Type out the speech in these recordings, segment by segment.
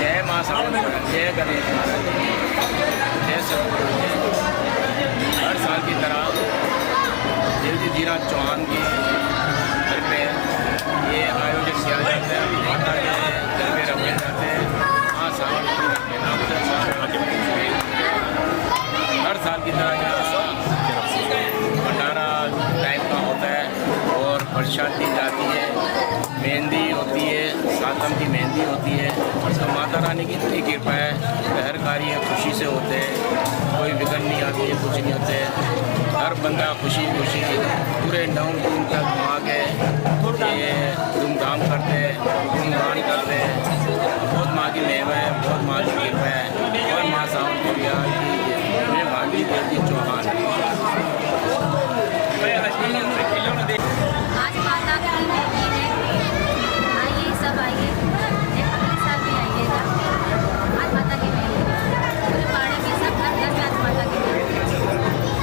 जय माँ सावन, जय गणेश, जय सतगुरु। हर साल की तरह जीरा चौहान की घर में ये आयोजित किया जाता है। माता के घर में रखे जाते हैं। माँ सावन के नाम से हर साल की तरह भंडारा टाइप का होता है और प्रसाद दी जाती है। मेहंदी होती है, सातम की मेहंदी होती है। तो माता रानी की इतनी कृपा है, हर कार्य खुशी से होते हैं, कोई विघ्न नहीं आती है, कुछ नहीं होते हैं। हर बंदा खुशी खुशी पूरे 9 दिन तक वहाँ के ये धूमधाम करते हैं, गुणगान करते हैं। बहुत माँ की महिमा है, बहुत माँ की कृपा है। और माँ सावन कोरिया में भागी देती चौहान। आज माता की मेहंदी है, आइए सब आइए, अगले साल भी आइएगा। आज माता की मेहंदी पूरे पाड़े के सब घर घर में आज माता की मेहंदी।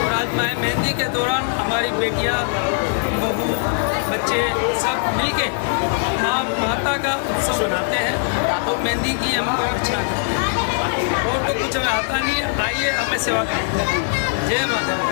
और आज मेहंदी के दौरान हमारी बेटियां, बहू, बच्चे सब मिलके माता का उत्सव मनाते हैं। तो मेहंदी की हमको अच्छा और तो कुछ हमें आता नहीं है। आइए हमें सेवा करें। जय माता।